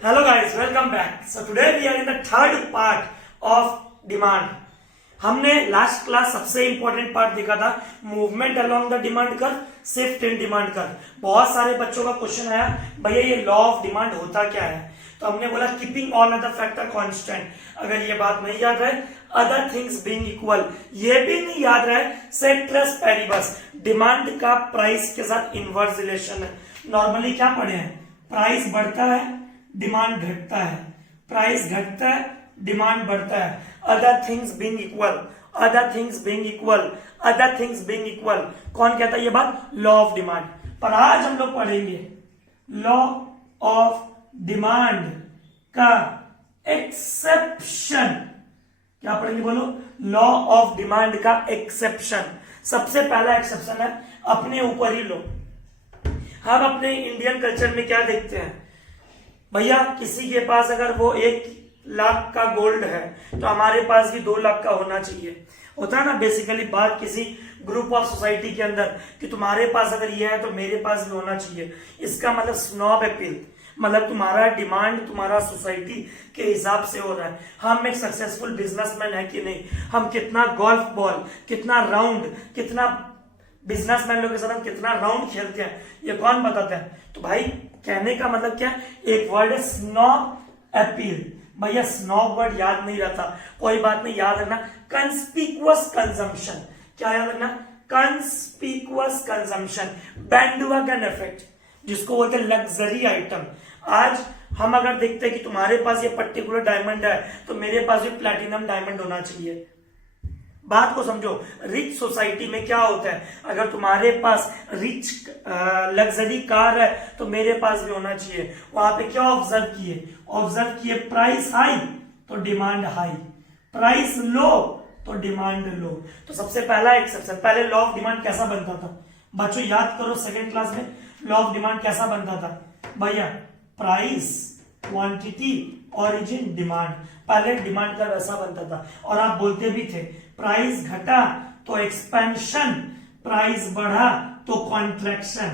Hello guys, welcome back. So today we are in the third part of demand. हमने last class सबसे important part देखा था movement along the demand curve, shift in demand curve. बहुत सारे बच्चों का question आया, भैया ये लॉ ऑफ डिमांड होता क्या है? तो हमने बोला keeping all other factor constant. अगर ये बात नहीं याद रहे, अदर थिंग्स बीइंग इक्वल, ये भी नहीं याद रहे, सेट्रस पेरिबस, डिमांड का प्राइस के साथ इनवर्स रिलेशन है। नॉर्मली क्या पढ़े हैं? प्राइस बढ़ता है, डिमांड घटता है, प्राइस घटता है, डिमांड बढ़ता है। Other things being equal, other things being equal, other things being equal. कौन कहता है ये बात? Law of demand. पर आज हम लोग पढ़ेंगे लॉ ऑफ डिमांड का एक्सेप्शन। क्या पढ़ेंगे बोलो? लॉ ऑफ डिमांड का एक्सेप्शन। सबसे पहला एक्सेप्शन है, अपने ऊपर ही लो। हम अपने इंडियन कल्चर में क्या देखते हैं, भैया किसी के पास अगर वो 1 लाख का गोल्ड है तो हमारे पास भी 2 लाख का होना चाहिए। होता है ना बेसिकली बात किसी ग्रुप ऑफ सोसाइटी के अंदर कि तुम्हारे पास अगर ये है तो मेरे पास भी होना चाहिए। इसका मतलब स्नॉब अपील, मतलब तुम्हारा डिमांड तुम्हारा सोसाइटी के हिसाब से हो रहा है। हम एक सक्सेसफुल बिजनेसमैन है कि नहीं, हम कितना गोल्फ बॉल, कितना राउंड, कितना बिजनेसमैन लोग के साथ हम कितना राउंड खेलते हैं, ये कौन बताता है? तो भाई कहने का मतलब क्या है, एक वर्ड है स्नॉब अपील। भैया स्नॉब वर्ड याद नहीं रहता, कोई बात नहीं, याद रखना कंस्पिकुअस कंजम्पशन। क्या याद रखना? Conspicuous consumption. बैंडवैगन इफेक्ट, जिसको बोलते हैं लग्जरी आइटम। आज हम अगर देखते हैं कि तुम्हारे पास ये पर्टिकुलर डायमंड है तो मेरे पास भी प्लैटिनम डायमंड होना चाहिए। बात को समझो, रिच सोसाइटी में क्या होता है, अगर तुम्हारे पास रिच लग्जरी कार है तो मेरे पास भी होना चाहिए। वहां पे क्या ऑब्जर्व किए? ऑब्जर्व किए प्राइस हाई तो डिमांड हाई, प्राइस लो तो डिमांड लो। तो सबसे पहला एक्सेप्शन, पहले लॉ ऑफ डिमांड कैसा बनता था बच्चों? याद करो सेकेंड क्लास में लॉ ऑफ डिमांड कैसा बनता था भैया? Price, quantity, origin, demand. पहले डिमांड का वैसा बनता था और आप बोलते भी थे प्राइस घटा तो एक्सपेंशन, प्राइस बढ़ा तो contraction,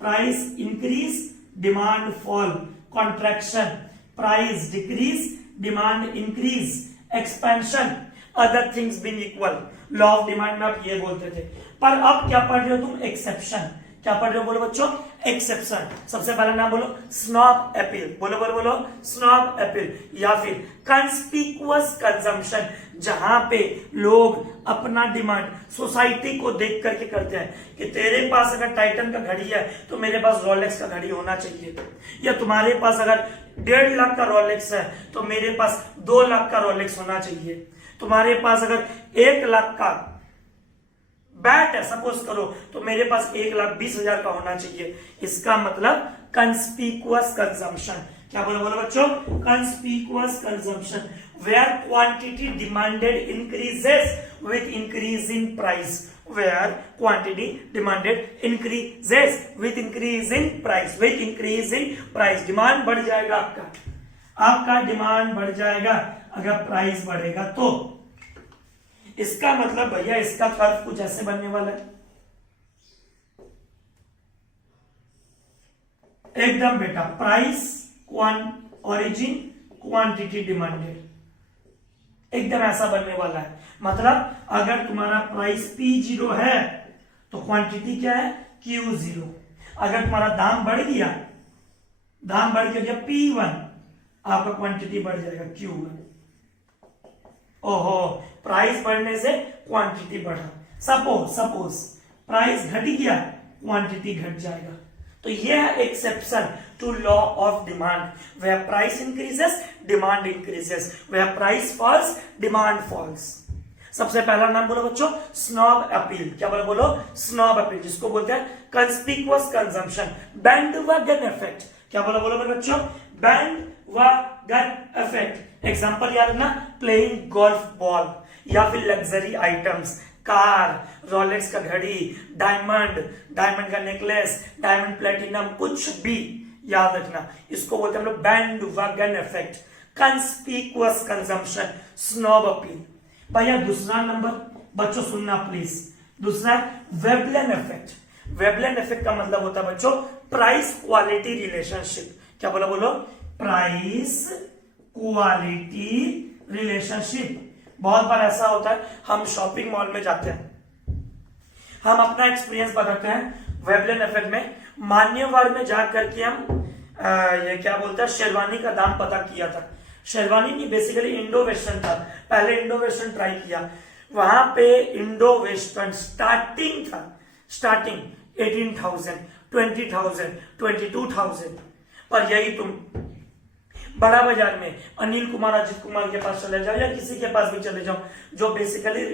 price increase demand fall, contraction, price decrease demand increase, expansion, other things being equal. Law of demand में आप ये बोलते थे। पर अब क्या पढ़ रहे हो तुम? एक्सेप्शन। क्या पढ़ रहे हो बोलो बच्चों? एक्सेप्शन। सबसे पहला नाम बोलो स्नॉब अपील। बोलो बोलो बोलो, स्नॉब अपील। या फिर कंस्पिकुअस कंजम्पशन, जहां पे लोग अपना डिमांड सोसाइटी को देख करके करते हैं कि तेरे पास अगर टाइटन का घड़ी है तो मेरे पास रोलेक्स का घड़ी होना चाहिए, या तुम्हारे पास अगर 1.5 लाख का रोलेक्स है तो मेरे पास 2 लाख का रोलेक्स होना चाहिए। तुम्हारे पास अगर 1 लाख का बैट है सपोज करो तो मेरे पास 1,20,000 का होना चाहिए। इसका मतलब कंस्पिकुअस कंजम्पशन। क्या बोलो बोलो बच्चों? Conspicuous consumption, where quantity demanded increases with increase in price, where quantity demanded increases with increase in price, with increase in price. Demand बढ़ जाएगा, आपका डिमांड बढ़ जाएगा अगर प्राइस बढ़ेगा तो। इसका मतलब भैया इसका कर्व कुछ ऐसे बनने वाला है एकदम बेटा, प्राइस, ओरिजिन, क्वांटिटी डिमांडेड, एकदम ऐसा बनने वाला है। मतलब अगर तुम्हारा प्राइस P0 है तो क्वांटिटी क्या है? Q0। अगर तुम्हारा दाम बढ़ गया, दाम बढ़ गया P1, आपका क्वांटिटी बढ़ जाएगा Q1। ओहो, प्राइस बढ़ने से क्वांटिटी बढ़ा। सपोज प्राइस घट गया, क्वांटिटी घट जाएगा। तो यह है exception to law of demand, where price increases demand increases, where price falls demand falls. सबसे पहला नाम बोलो बच्चों स्नॉब अपील। क्या बोलो बोलो? स्नॉब अपील, जिसको बोलते हैं कंस्पिकुअस कंजम्पशन। Bandwagon effect. क्या बोलो बोलो बच्चों? Bandwagon effect. एग्जांपल याद रखना, प्लेइंग गोल्फ बॉल, या फिर लग्जरी आइटम्स, कार, रोलेक्स का घड़ी, डायमंड, डायमंड का नेकलेस, डायमंड प्लेटिनम, कुछ भी याद रखना। इसको बोलते हैं हम लोग bandwagon effect, conspicuous consumption, snob appeal. भैया दूसरा नंबर बच्चों सुनना प्लीज, दूसरा वेबलेन इफेक्ट। वेबलेन इफेक्ट का मतलब होता है बच्चों प्राइस क्वालिटी रिलेशनशिप। क्या बोला बोलो? Price quality relationship. बहुत बार ऐसा होता है, हम शॉपिंग मॉल में जाते हैं, हम अपना एक्सपीरियंस बताते हैं वेबलेन इफेक्ट में। मान्यवर में जा करके हम ये क्या बोलते हैं, शेरवानी का दाम पता किया था। शेरवानी नहीं, बेसिकली इंडो वेस्टर्न था, पहले इंडो वेस्टर्न ट्राई किया। वहां पे इंडो वेस्टर्न स्टार्टिंग था, स्टार्टिंग 18,000, 20,000, 22,000। पर यही तुम बड़ा बाजार में अनिल कुमार, अजित कुमार के पास चले जाओ या किसी के पास भी चले जाओ, जो बेसिकली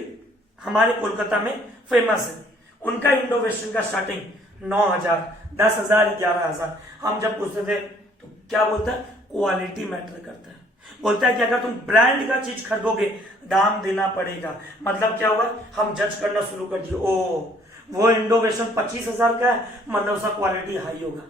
हमारे कोलकाता में फेमस है, उनका इंडो वेस्टर्न का स्टार्टिंग 9,000, 10,000, 11,000। हम जब पूछते थे तो क्या बोलता है, क्वालिटी मैटर करता है। बोलता है कि अगर तुम ब्रांड का चीज खरीदोगे दाम देना पड़ेगा। मतलब क्या हुआ, हम जज करना शुरू कर दिए, ओ वो इंडो वेस्टर्न 25,000 का है, मतलब उसका क्वालिटी हाई होगा।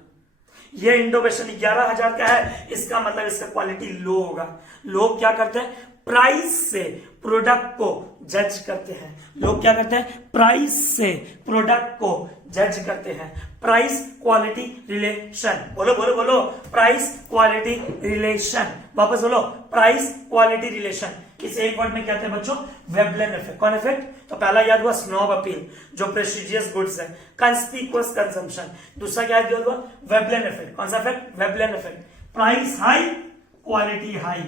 ये इंडो वेस्टर्न 11,000 का है, इसका मतलब इसका क्वालिटी लो होगा। लोग क्या करते हैं, प्राइस से प्रोडक्ट को जज करते हैं। लोग क्या करते हैं, प्राइस से प्रोडक्ट को जज करते हैं। प्राइस क्वालिटी रिलेशन, बोलो बोलो बोलो, प्राइस क्वालिटी रिलेशन। वापस बोलो, प्राइस क्वालिटी रिलेशन। इस एक वर्ड में क्या थे बच्चों, वेबलेन इफेक्ट। कौन इफेक्ट, तो पहला याद हुआ स्नॉब अपील, जो प्रेस्टिजियस गुड्स है, कंस्पिकुअस कंजम्पशन। दूसरा क्या याद हुआ, वेबलेन इफेक्ट। कौन सा effect, Veblen effect. Price high quality high,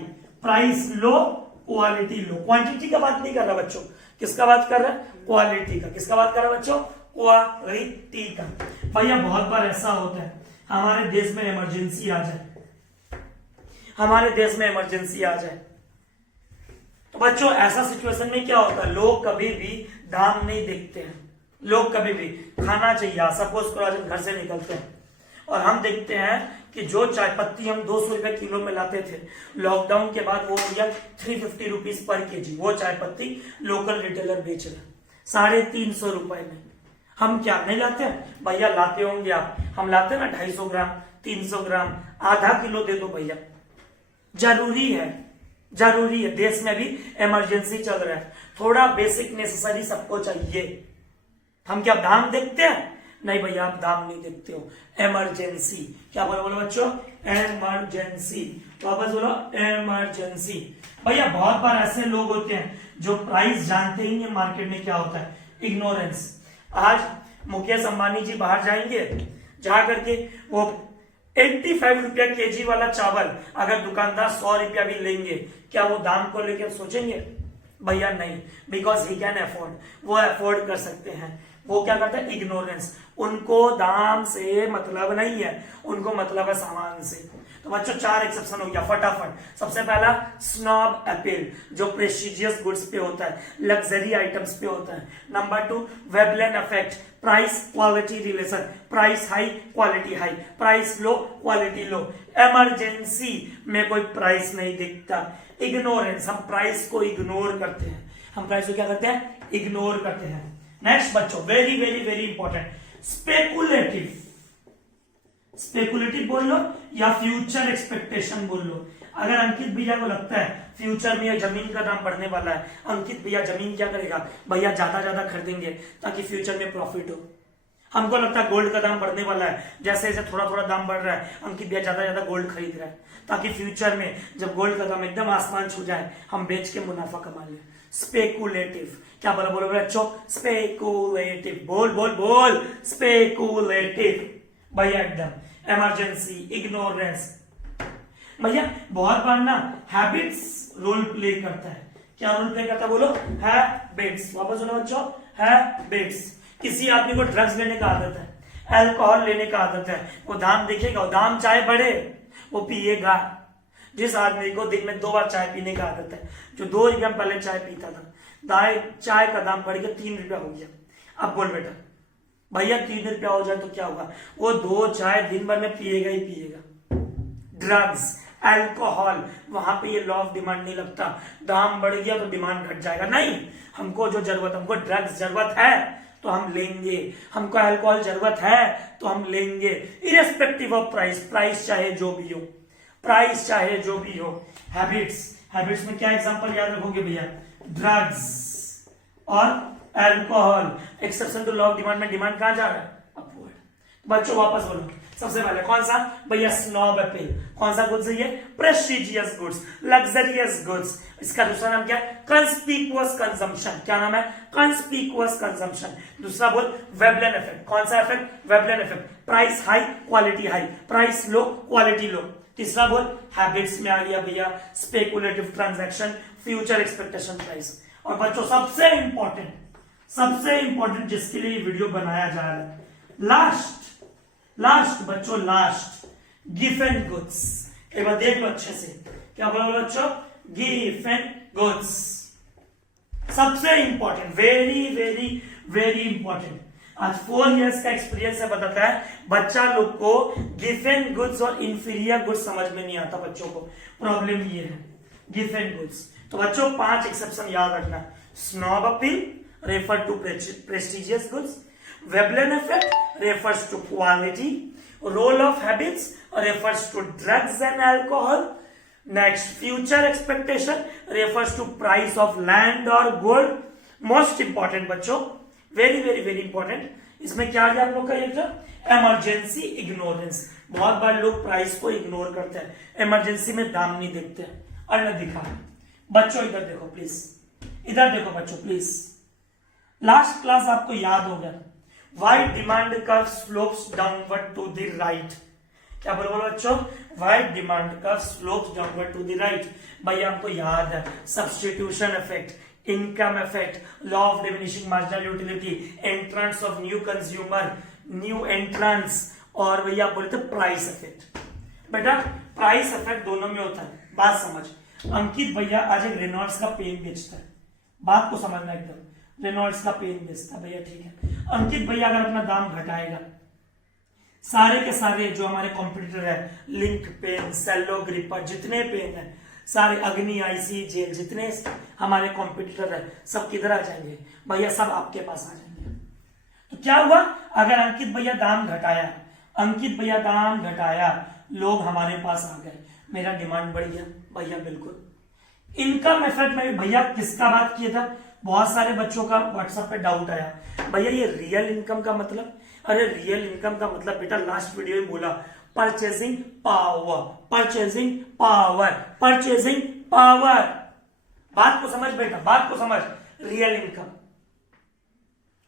price low quality लो। क्वांटिटी का बात नहीं कर रहा बच्चों, किसका बात कर रहा है, क्वालिटी का। किसका बात कर रहा है बच्चों, क्वालिटी का। भैया बहुत बार ऐसा होता है, हमारे देश में इमरजेंसी आ जाए, हमारे देश में इमरजेंसी आ जाए, तो बच्चों ऐसा सिचुएशन में क्या होता है, लोग कभी भी दाम नहीं देखते हैं। लोग कभी भी खाना चाहिए, सपोज करो आज हम घर से निकलते हैं और हम देखते हैं कि जो चाय पत्ती हम 200 रुपए किलो में लाते थे, लॉकडाउन के बाद वो हो गया 350 रुपीज पर केजी। वो चाय पत्ती लोकल रिटेलर बेच रहे 350 रुपए में। हम क्या नहीं लाते हैं भैया, लाते होंगे आप, हम लाते हैं ना 250 ग्राम, 300 ग्राम, आधा किलो दे दो भैया। जरूरी है, जरूरी है, देश में भी इमरजेंसी चल रहा है, थोड़ा बेसिक नेसेसरी सबको चाहिए। हम क्या दाम देखते हैं, नहीं भैया आप दाम नहीं देखते हो, इमरजेंसी। क्या बोलो बोलो बच्चों, इमरजेंसी। वापस बोलो, इमरजेंसी। भैया बहुत बार ऐसे लोग होते हैं जो प्राइस जानते ही नहीं मार्केट में क्या होता है, इग्नोरेंस। आज मुकेश अंबानी जी बाहर जाएंगे, जा करके वो 85 रुपया केजी वाला चावल अगर दुकानदार 100 रुपया भी लेंगे, क्या वो दाम को लेकर सोचेंगे, भैया नहीं, बिकॉज ही कैन अफोर्ड, वो अफोर्ड कर सकते हैं। वो क्या करते हैं, इग्नोरेंस। उनको दाम से मतलब नहीं है, उनको मतलब है सामान से। तो बच्चों 4 एक्सेप्शन हो गया फटाफट। सबसे पहला स्नॉब अपील, जो प्रेस्टिजियस गुड्स पे होता है, लग्जरी आइटम्स पे होता है। Number 2 Veblen effect, price quality relation, price high quality high, price low quality लो। इमरजेंसी में कोई प्राइस नहीं दिखता। इग्नोरेंस, हम प्राइस को इग्नोर करते हैं, हम प्राइस को क्या करते हैं, इग्नोर करते हैं। नेक्स्ट बच्चों, very very very important, speculative. Speculative बोल लो या फ्यूचर एक्सपेक्टेशन बोल लो। अगर अंकित भैया को लगता है फ्यूचर में जमीन का दाम बढ़ने वाला है, अंकित भैया जमीन क्या करेगा, भैया ज्यादा ज्यादा खरीदेंगे ताकि फ्यूचर में प्रॉफिट हो। हमको लगता है गोल्ड का दाम बढ़ने वाला है, जैसे जैसे थोड़ा थोड़ा दाम बढ़ रहा है, अंकित भैया ज्यादा ज्यादा गोल्ड खरीद रहा है ताकि फ्यूचर में जब गोल्ड का दाम एकदम आसमान छू जाए हम बेच के मुनाफा कमा लें। स्पेकुलेटिव। क्या बोलो बोलो बच्चों, स्पेकुलेटिव। बोल बोल बोल, स्पेकुलेटिव। भैया एकदम इमरजेंसी, इग्नोरेंस। भैया बहुत बार ना हैबिट्स रोल प्ले करता है। क्या रोल प्ले करता है बोलो, हैबिट्स। वापस सुनो बच्चों, हैबिट्स। किसी आदमी को ड्रग्स लेने का आदत है, अल्कोहल लेने का आदत है, वो दाम देखेगा, दाम चाहे बढ़े वो पिएगा। जिस आदमी को दिन में 2 बार चाय पीने का आदत है, जो 2 रुपया पहले चाय पीता था, चाय का दाम बढ़ गया 3 रुपया हो गया। अब बोल बेटा भैया 3 रुपया हो जाए तो क्या होगा, वो 2 चाय दिन भर में पिएगा ही पिएगा। ड्रग्स, अल्कोहल, वहां पे ये लॉ ऑफ डिमांड नहीं लगता, दाम बढ़ गया तो डिमांड घट जाएगा। नहीं, हमको जो जरूरत, हमको ड्रग्स जरूरत है तो हम लेंगे, हमको अल्कोहल जरूरत है तो हम लेंगे, इरेस्पेक्टिव ऑफ प्राइस। प्राइस चाहे जो भी हो, प्राइस चाहे जो भी हो। हैबिट्स, हैबिट्स में क्या एग्जांपल याद रखोगे भैया, ड्रग्स और alcohol. Exception to law of demand में डिमांड कहां जा रहा है, अपवर्ड। बच्चों वापस बोलो, सबसे पहले कौन सा भैया, स्नॉब अपील। कौन सा गुड्स है ये, प्रेस्टिजियस गुड्स, लग्जरियस गुड्स। इसका दूसरा नाम क्या है, कंस्पीकुअस कंजम्पशन। क्या नाम है, कंस्पीकुअस कंजम्पशन। दूसरा बोल, वेबलन इफेक्ट। कौन सा effect, Veblen effect, price high quality high, price low quality लो। तीसरा बोल, हैबिट्स में आ गया भैया, speculative transaction, future expectation price. और बच्चों सबसे इंपॉर्टेंट जिसके लिए वीडियो बनाया जा रहा है, लास्ट बच्चों, लास्ट गिवन गुड्स। एक बार देख लो अच्छे से, क्या बोला बच्चों, गिवन गुड्स। सबसे important, very very very important. आज 4 इयर्स का एक्सपीरियंस से बताता है बच्चा लोग को गिवन गुड्स और इंफीरियर गुड्स समझ में नहीं आता। बच्चों को प्रॉब्लम ये है गिवन गुड्स। तो बच्चों 5 एक्सेप्शन याद रखना, snob appeal refer to prestigious goods, Veblen effect refers to quality, role of habits refers to drugs and alcohol, next future expectation refers to price of land or gold, most important बच्चों, very very very important, इसमें क्या आ गया आप लोग का, ये emergency ignorance. बहुत बार लोग प्राइस को इग्नोर करते हैं, इमरजेंसी में दाम नहीं देखते हैं। और न दिखा बच्चों, इधर देखो प्लीज, इधर देखो बच्चों प्लीज, लास्ट क्लास आपको याद होगा, Why demand curve slopes downward to the right? क्या बोलो बच्चों, Why demand curve slopes downward to the right? भाई हमको याद है, substitution effect, income effect, law of diminishing marginal utility, entrance of new consumer, new entrance, और भैया बोलते प्राइस इफेक्ट। बेटा प्राइस इफेक्ट दोनों में होता है, बात समझ। अंकित भैया आज एक रेनॉल्ड्स का पेन बेचता है, बात को समझना एकदम, रेनॉल्ड्स का पेन बेचता है भैया, ठीक है। अंकित भैया अगर अपना दाम घटाएगा, सारे के सारे जो हमारे कॉम्पिटिटर है, लिंक पेन, सेलो ग्रिपर, जितने पेन है सारे, अग्नि, आईसी, जेल, जितने हमारे कॉम्पिटिटर है, सब किधर आ जाएंगे भैया, सब आपके पास आ जाएंगे। तो क्या हुआ, अगर अंकित भैया दाम घटाया, लोग हमारे पास आ गए, मेरा डिमांड बढ़ गया भैया, बिल्कुल। इनकम इफेक्ट में भैया किसका बात किया था, बहुत सारे बच्चों का व्हाट्सएप पे डाउट आया, भैया ये रियल इनकम का मतलब, अरे रियल इनकम का मतलब बेटा लास्ट वीडियो में बोला, purchasing power, purchasing power, purchasing power. बात को समझ बेटा, बात को समझ, रियल इनकम।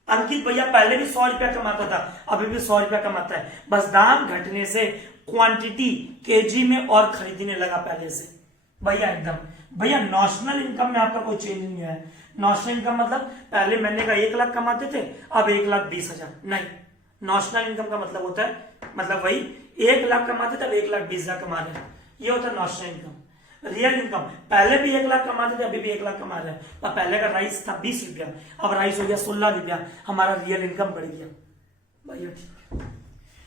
अंकित भैया पहले भी 100 रुपया कमाता था, अभी भी 100 रुपया कमाता है, बस दाम घटने से क्वांटिटी केजी में और खरीदने लगा पहले से भैया, एकदम। भैया नॉशनल इनकम में आपका कोई चेंज नहीं है। नॉशनल इनकम मतलब पहले महीने का 1 लाख कमाते थे, अब 1,20,000 नहीं। नॉशनल इनकम का मतलब होता है, मतलब वही 1 लाख कमाते थे, अब 1,20,000 कमा रहे हैं, ये होता है नॉशनल इनकम। रियल इनकम पहले भी 1 लाख कमाते थे, अभी भी 1 लाख कमा रहे हैं, पर पहले का राइस था 20 रुपया, अब राइस हो गया 16 रुपया, हमारा रियल इनकम बढ़ गया भैया, ठीक है।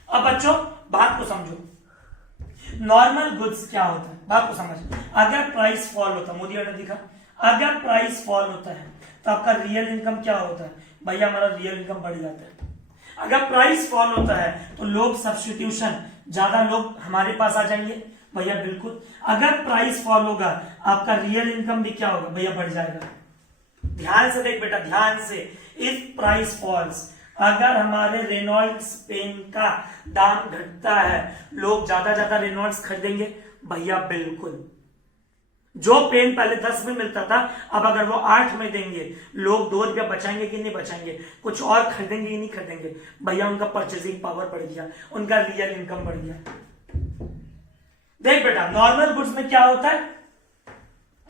अब बच्चों बात को समझो, नॉर्मल गुड्स क्या होता है, बात को समझ। अगर प्राइस फॉल होता है, मोदी ने दिखा, अगर प्राइस फॉल होता है तो आपका रियल इनकम क्या होता है भैया, हमारा रियल इनकम बढ़ जाता है। अगर प्राइस फॉल होता है तो लोग सब्स्टिट्यूशन, ज्यादा लोग हमारे पास आ जाएंगे भैया, बिल्कुल। अगर प्राइस फॉल होगा आपका रियल इनकम भी क्या होगा भैया, बढ़ जाएगा। ध्यान से देख बेटा, ध्यान से, इफ प्राइस फॉल्स, अगर हमारे रेनॉल्ड्स पेन का दाम घटता है, लोग ज्यादा रेनॉल्ड्स खरीदेंगे भैया, बिल्कुल। जो पेन पहले 10 में मिलता था, अब अगर वो 8 में देंगे, लोग 2 रुपया बचाएंगे कि नहीं बचाएंगे, कुछ और खरीदेंगे कि नहीं खरीदेंगे भैया, उनका परचेजिंग पावर बढ़ गया, उनका रियल इनकम बढ़ गया। देख बेटा, नॉर्मल गुड्स में क्या होता है,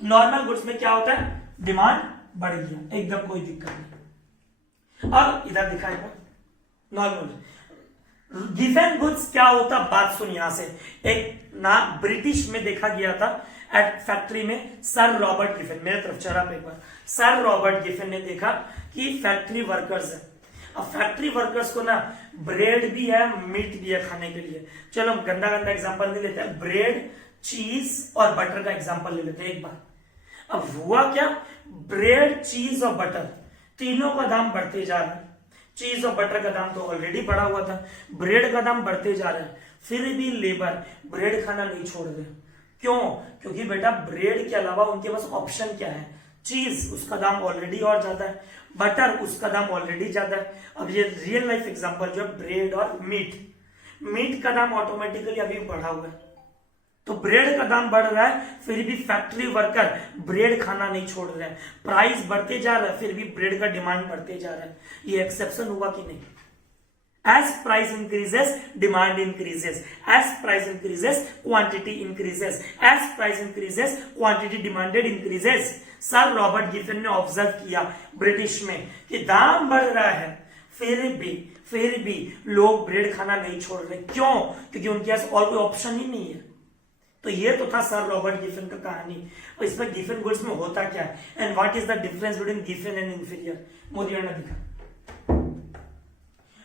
नॉर्मल गुड्स में क्या होता है, डिमांड बढ़ गया, एकदम कोई दिक्कत नहीं। अब इधर दिखाएगा नॉर्मल गिवन गुड्स क्या होता, बात सुन यहां से। एक ना ब्रिटिश में देखा गया था, एट फैक्ट्री में, सर रॉबर्ट गिफिन, मेरे तरफ चला पेपर, सर रॉबर्ट गिफिन ने देखा कि फैक्ट्री वर्कर्स है, अब फैक्ट्री वर्कर्स को ना ब्रेड भी है, मीट भी है खाने के लिए। चलो हम गंदा एग्जांपल ले लेते हैं, ब्रेड, चीज और बटर का एग्जांपल ले लेते हैं एक बार। अब हुआ क्या, ब्रेड, चीज और बटर तीनों का दाम बढ़ते जा रहा है। चीज और बटर का दाम तो ऑलरेडी बढ़ा हुआ था, ब्रेड का दाम बढ़ते जा रहा है, फिर भी लेबर ब्रेड खाना नहीं छोड़ रहे। क्यों? क्योंकि बेटा ब्रेड के अलावा उनके पास ऑप्शन क्या है, चीज, उसका दाम ऑलरेडी और ज्यादा है, बटर, उसका दाम ऑलरेडी ज्यादा है। अब ये रियल लाइफ एग्जांपल जो है ब्रेड और मीट, मीट का दाम ऑटोमेटिकली अभी बढ़ा हुआ है, तो ब्रेड का दाम बढ़ रहा है, फिर भी फैक्ट्री वर्कर ब्रेड खाना नहीं छोड़ रहे हैं। प्राइस बढ़ते जा रहा है, फिर भी ब्रेड का डिमांड बढ़ते जा रहा है। ये एक्सेप्शन हुआ कि नहीं? As price increases, demand increases. As price increases, quantity increases. As price increases, quantity demanded increases. Sir Robert Giffen ने ऑब्जर्व किया ब्रिटिश में कि दाम बढ़ रहा है, फिर भी लोग ब्रेड खाना नहीं छोड़ रहे। क्यों? क्योंकि उनके पास और कोई ऑप्शन ही नहीं है। तो ये तो था सर रॉबर्ट गिफिन का कहानी। और इसमें गिफिन गुड्स में होता क्या है, and what is the difference between Giffen and inferior, Modi ने दिखा।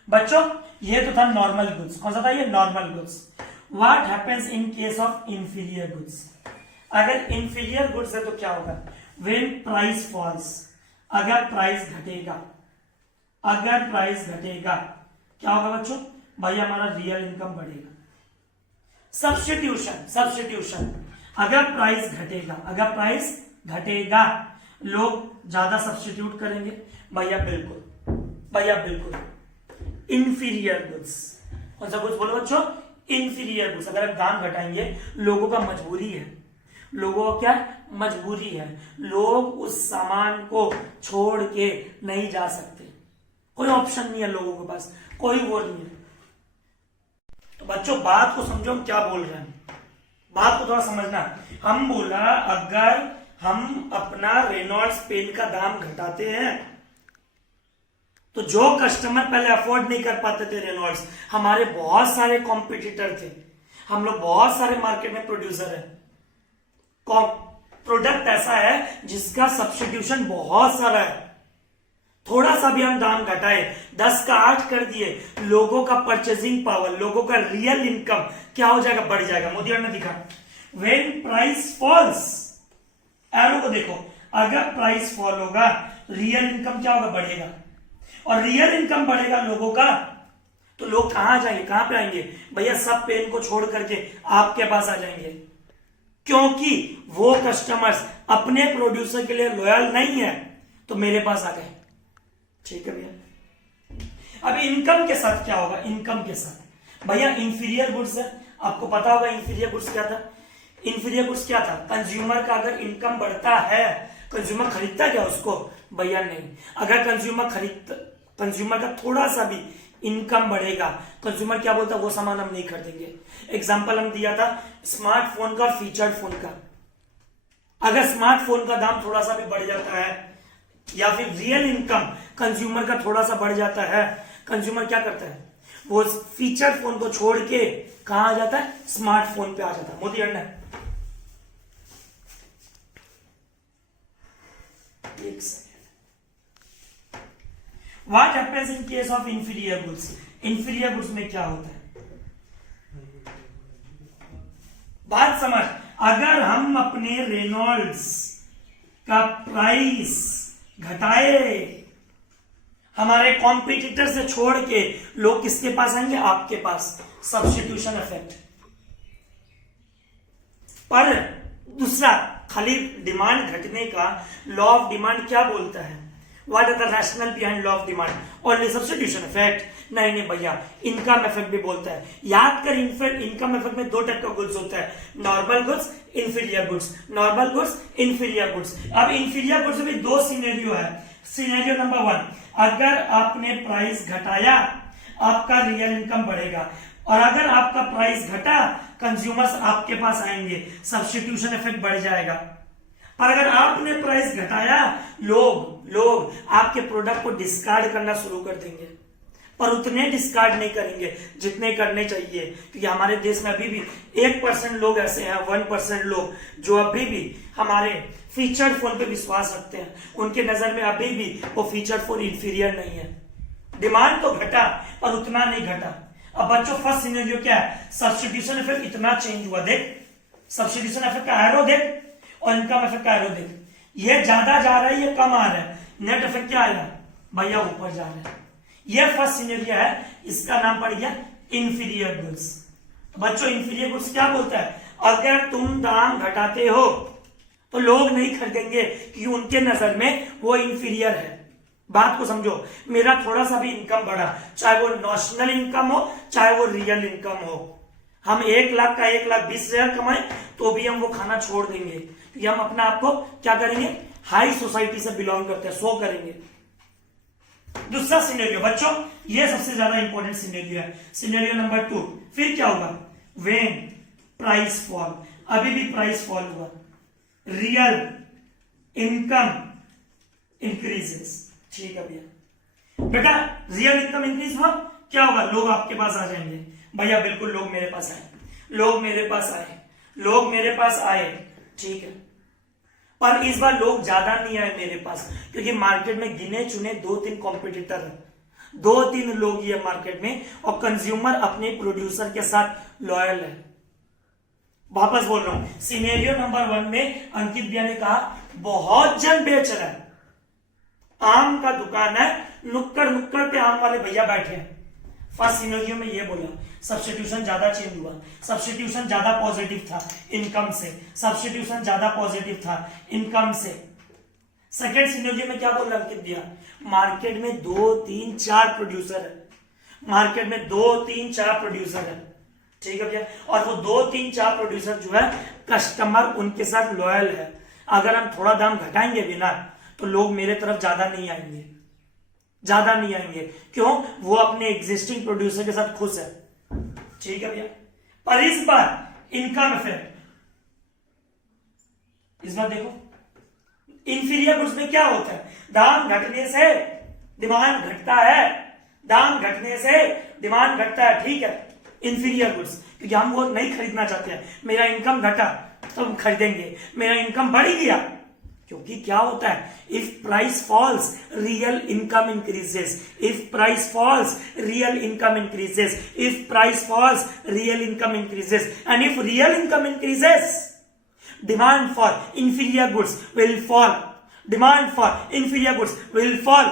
बच्चों ये तो था नॉर्मल गुड्स। कौन सा था ये? Normal goods. What happens in case of inferior goods? अगर इंफीरियर गुड्स है तो क्या होगा? व्हेन प्राइस फॉल्स, अगर प्राइस घटेगा, क्या होगा बच्चों? भाई हमारा रियल इनकम बढ़ेगा। सब्स्टिट्यूशन, अगर प्राइस घटेगा, लोग ज्यादा सब्स्टिट्यूट करेंगे। भैया बिल्कुल। इंफीरियर गुड्स, कौन सा गुड्स बोलो बच्चों? Inferior goods. अगर आप दाम घटाएंगे, लोगों का मजबूरी है, लोग उस सामान को छोड़ के नहीं जा सकते, कोई ऑप्शन नहीं है लोगों के पास, कोई वो नहीं है। तो बच्चों बात को समझो, हम क्या बोल रहे हैं, बात को थोड़ा समझना। हम बोला अगर हम अपना रेनॉल्ड्स पेन का दाम घटाते हैं तो जो कस्टमर पहले अफोर्ड नहीं कर पाते थे रेनॉल्ड्स, हमारे बहुत सारे कॉम्पिटिटर थे, हम लोग बहुत सारे मार्केट में प्रोड्यूसर है, प्रोडक्ट ऐसा है जिसका सब्स्टिट्यूशन बहुत सारा है, थोड़ा सा भी हम दाम घटाए, 10 का 8 कर दिए, लोगों का परचेजिंग पावर, लोगों का रियल इनकम क्या हो जाएगा? बढ़ जाएगा। मोदी ने दिखा व्हेन प्राइस फॉल्स, एरो को देखो, अगर प्राइस फॉल होगा रियल इनकम क्या होगा? बढ़ेगा। और रियल इनकम बढ़ेगा लोगों का, तो लोग कहां जाएंगे? कहां पे आएंगे? भैया सब पेन को छोड़ करके आपके पास आ जाएंगे, क्योंकि वो कस्टमर्स अपने प्रोड्यूसर के लिए लॉयल नहीं है, तो मेरे पास आ गए। ठीक है भैया। अब इनकम के साथ क्या होगा? इनकम के साथ भैया इंफीरियर गुड्स है, आपको पता होगा इंफीरियर गुड्स क्या था? इंफीरियर गुड्स क्या था? कंज्यूमर का अगर इनकम बढ़ता है, कंज्यूमर खरीदता क्या उसको? भैया नहीं। अगर कंज्यूमर का थोड़ा सा भी इनकम बढ़ेगा, कंज्यूमर क्या बोलता है? वो सामान हम नहीं खरीदेंगे। एग्जांपल हम दिया था स्मार्टफोन का और फीचर्ड फोन का। अगर स्मार्टफोन का दाम थोड़ा सा भी बढ़ जाता है, या फिर रियल इनकम कंज्यूमर का थोड़ा सा बढ़ जाता है, कंज्यूमर क्या करता है? वो फीचर फोन को छोड़ के कहां आ जाता है? स्मार्टफोन पे आ जाता है। मोदी अंडा एक second. What happens in case of inferior goods? Inferior goods में क्या होता है? बात समझ। अगर हम अपने रेनॉल्ड्स का प्राइस घटाए, हमारे कॉम्पिटिटर से छोड़ के लोग किसके पास आएंगे? आपके पास। Substitution effect. पर दूसरा, खाली डिमांड घटने का लॉ ऑफ डिमांड क्या बोलता है? What are the rational behind law of demand? Only substitution effect? नहीं भैया, इनकम इफेक्ट भी बोलता है। याद कर, इनकम इफेक्ट में 2 टाइप का गुड्स होता है, normal goods, inferior goods. Normal goods, inferior goods. अब इंफीरियर गुड्स में 2 सिनेरियो है। सिनेरियो नंबर 1, अगर आपने प्राइस घटाया, आपका रियल इनकम बढ़ेगा, और अगर आपका प्राइस घटा, कंज्यूमर्स आपके पास आएंगे, सब्स्टिट्यूशन इफेक्ट बढ़ जाएगा। पर अगर आपने प्राइस घटाया, लोग आपके प्रोडक्ट को डिस्कार्ड करना शुरू कर देंगे, पर उतने डिस्कार्ड नहीं करेंगे जितने करने चाहिए, क्योंकि हमारे देश में अभी भी 1% लोग ऐसे हैं, 1% लोग जो अभी भी हमारे फीचर्ड फोन पे विश्वास रखते हैं। उनके नजर में अभी भी वो फीचर्ड फोन इंफीरियर नहीं है। डिमांड तो घटा पर उतना नहीं घटा। अब बच्चों फर्स्ट सिनेरियो क्या है? सब्स्टिट्यूशन इफेक्ट इतना चेंज हुआ, देख सब्स्टिट्यूशन इफेक्ट का एरो देख, और इनकम इफेक्ट का एरो देख, ये ज्यादा जा रहा है, ये कम आ रहा है, नेट इफेक्ट क्या आया भैया? ऊपर जा रहा है। ये फर्स्ट सिनेरियो है, इसका नाम पड़ गया इंफीरियर गुड्स। बच्चों इंफीरियर गुड्स क्या बोलता है? अगर तुम दाम घटाते हो तो लोग नहीं खरीदेंगे, क्योंकि उनके नजर में वो इंफीरियर है। बात को समझो, मेरा थोड़ा सा भी इनकम बढ़ा, चाहे वो नॉशनल इनकम हो चाहे वो रियल इनकम हो, हम 1 लाख का 1,20,000 कमाए तो भी हम वो खाना छोड़ देंगे, क्योंकि हम अपना आपको क्या करेंगे, हाई सोसाइटी से बिलोंग करते हैं, सो करेंगे। दूसरा सिनेरियो बच्चों, ये सबसे ज्यादा इंपॉर्टेंट सिनेरियो है, सिनेरियो नंबर 2। फिर क्या होगा, व्हेन प्राइस फॉल, अभी भी प्राइस फॉल हुआ, रियल इनकम इंक्रीजेस। ठीक है भैया, बेटा रियल इनकम इंक्रीज हुआ, क्या होगा, लोग आपके पास आ जाएंगे, भैया बिल्कुल लोग मेरे पास आए, लोग मेरे पास आए, लोग मेरे पास आए, ठीक है। पर इस बार लोग ज्यादा नहीं आए मेरे पास, क्योंकि मार्केट में गिने चुने 2-3 कॉम्पिटिटर है, 2-3 लोग ही है मार्केट में, और कंज्यूमर अपने प्रोड्यूसर के साथ लॉयल है। वापस बोल रहा हूं, सिनेरियो नंबर 1 में अंकित भैया ने कहा बहुत जन बेच रहा है, आम का दुकान है, नुक्कड़ नुक्कड़ पे आम वाले भैया बैठे हैं। फर्स्ट सिनेरियो में ये बोला, सब्स्टिट्यूशन ज्यादा चेंज हुआ, सब्स्टिट्यूशन ज्यादा पॉजिटिव था इनकम से, सब्स्टिट्यूशन ज्यादा पॉजिटिव था इनकम से। सेकेंड सिनेरियो में क्या बोल रहा अंकित भैया, मार्केट में 2-3-4 प्रोड्यूसर है, मार्केट में 2-3-4 प्रोड्यूसर है, ठीक है भैया, और वो 2-3-4 प्रोड्यूसर जो है कस्टमर उनके साथ लॉयल है। अगर हम थोड़ा दाम घटाएंगे भी ना तो लोग मेरे तरफ ज्यादा नहीं आएंगे, ज्यादा नहीं आएंगे, क्यों, वो अपने एग्जिस्टिंग प्रोड्यूसर के साथ खुश है, ठीक है भैया। पर इस बार इनकम इफेक्ट, इस बार देखो इंफीरियर गुड्स में क्या होता है, दाम घटने से डिमांड घटता है, दाम घटने से डिमांड घटता है, ठीक है, इंफीरियर गुड्स, क्योंकि हम वो नहीं खरीदना चाहते हैं, मेरा इनकम घटा तो हम खरीदेंगे, मेरा इनकम बढ़ गया, क्योंकि क्या होता है, if price falls real income increases, if price falls real income increases, if price falls real income increases, and if real income increases demand for inferior goods will fall, demand for inferior goods will fall.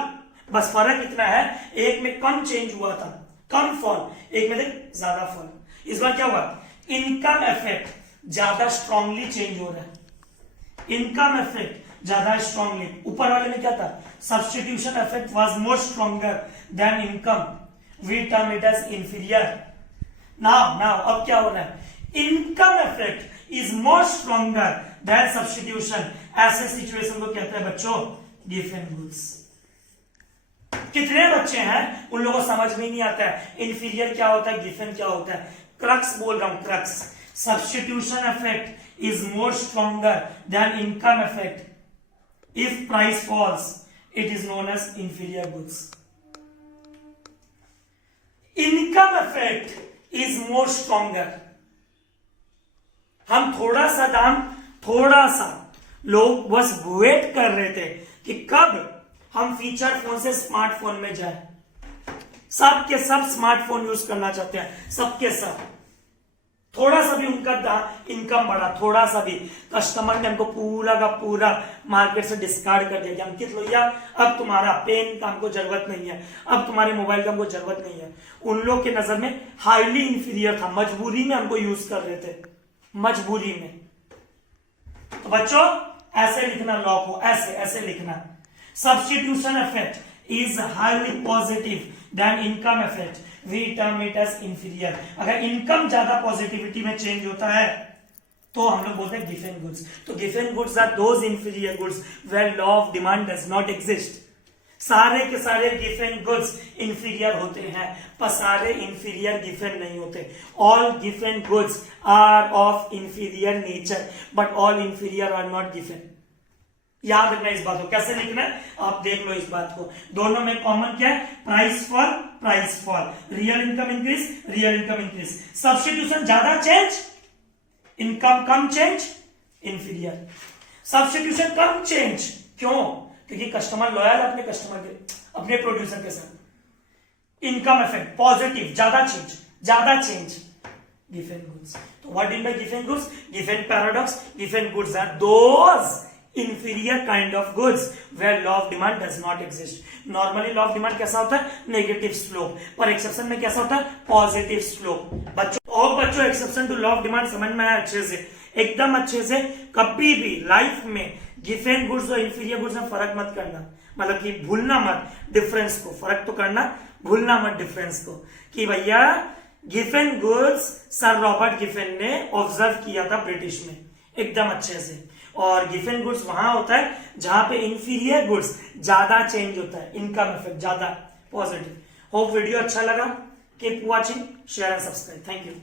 बस फर्क इतना है, एक में कम change हुआ था, कम fall, एक में देख ज्यादा फॉल। इस बार क्या हुआ, इनकम इफेक्ट ज्यादा स्ट्रांगली चेंज हो रहा है, इनकम इफेक्ट ज्यादा स्ट्रांगली, ऊपर वाले में क्या था, substitution effect was more stronger than income, we term it as inferior. Now अब क्या हो रहा है, income effect is more stronger than substitution, ऐसे सिचुएशन को कहते हैं बच्चों गिवन गुड्स। कितने बच्चे हैं उन लोगों को समझ में नहीं आता है इंफीरियर क्या होता है, गिवन क्या होता है, क्रक्स बोल रहा हूं, crux, substitution effect is more stronger than income effect, if price falls it is known as inferior goods, income effect is more stronger। हम थोड़ा सा दाम, थोड़ा सा, लोग बस वेट कर रहे थे कि कब हम फीचर फोन से स्मार्टफोन में जाए, सब के सब स्मार्टफोन यूज करना चाहते हैं, सबके सब, थोड़ा सा भी उनका इनकम बढ़ा, थोड़ा सा भी, कस्टमर ने हमको पूरा का पूरा मार्केट से डिस्कार्ड कर दिया कि अंकित लोहिया अब तुम्हारा पेन का हमको जरूरत नहीं है, अब तुम्हारे मोबाइल का हमको जरूरत नहीं है। उन लोग के नजर में हाईली इंफीरियर था, मजबूरी में हमको यूज कर रहे थे, मजबूरी में। तो बच्चों ऐसे लिखना लॉ को, ऐसे ऐसे लिखना, substitution effect is highly positive than income effect, we term it as inferior. अगर इनकम ज्यादा पॉजिटिविटी में चेंज होता है तो हम लोग बोलते हैं गिवन गुड्स। तो गिवन goods are those inferior goods where law of demand does not exist. सारे के सारे गिवन गुड्स इंफीरियर होते हैं, पर सारे इंफीरियर गिवन नहीं होते। All given goods are of inferior nature but all inferior are not given. याद रखना इस बात को, कैसे लिखना है आप देख लो इस बात को। दोनों में कॉमन क्या है, price fall, price fall, real income increase, real income increase, substitution ज्यादा चेंज, इनकम कम चेंज, इंफीरियर, सब्स्टिट्यूशन कम चेंज, क्यों, क्योंकि कस्टमर लॉयल है अपने कस्टमर के, अपने प्रोड्यूसर के साथ। इनकम इफेक्ट पॉजिटिव, ज्यादा चेंज, ज्यादा चेंज, गिवन गुड्स। तो व्हाट इन बाय गिवन गुड्स, गिवन पैराडॉक्स, गिवन goods are those inferior kind of goods where law of demand does not exist. Normally law of demand कैसा होता है, नेगेटिव स्लोप, पर एक्सेप्शन में कैसा होता है, पॉजिटिव स्लोप। बच्चों exception to law of demand समझ में आया अच्छे से, एकदम अच्छे से। कभी भी लाइफ में गिफेन गुड्स और इंफीरियर गुड्स में फर्क मत करना, मतलब कि भूलना मत डिफरेंस को, फर्क तो करना, भूलना मत डिफरेंस को, कि भैया Giffen goods sir Robert Giffen ने ऑब्जर्व किया था ब्रिटिश में एकदम अच्छे से, और गिफेन गुड्स वहां होता है जहां पे इंफीरियर गुड्स ज्यादा चेंज होता है, इनकम इफेक्ट ज्यादा पॉजिटिव। होप वीडियो अच्छा लगा, keep watching, share and subscribe, thank you.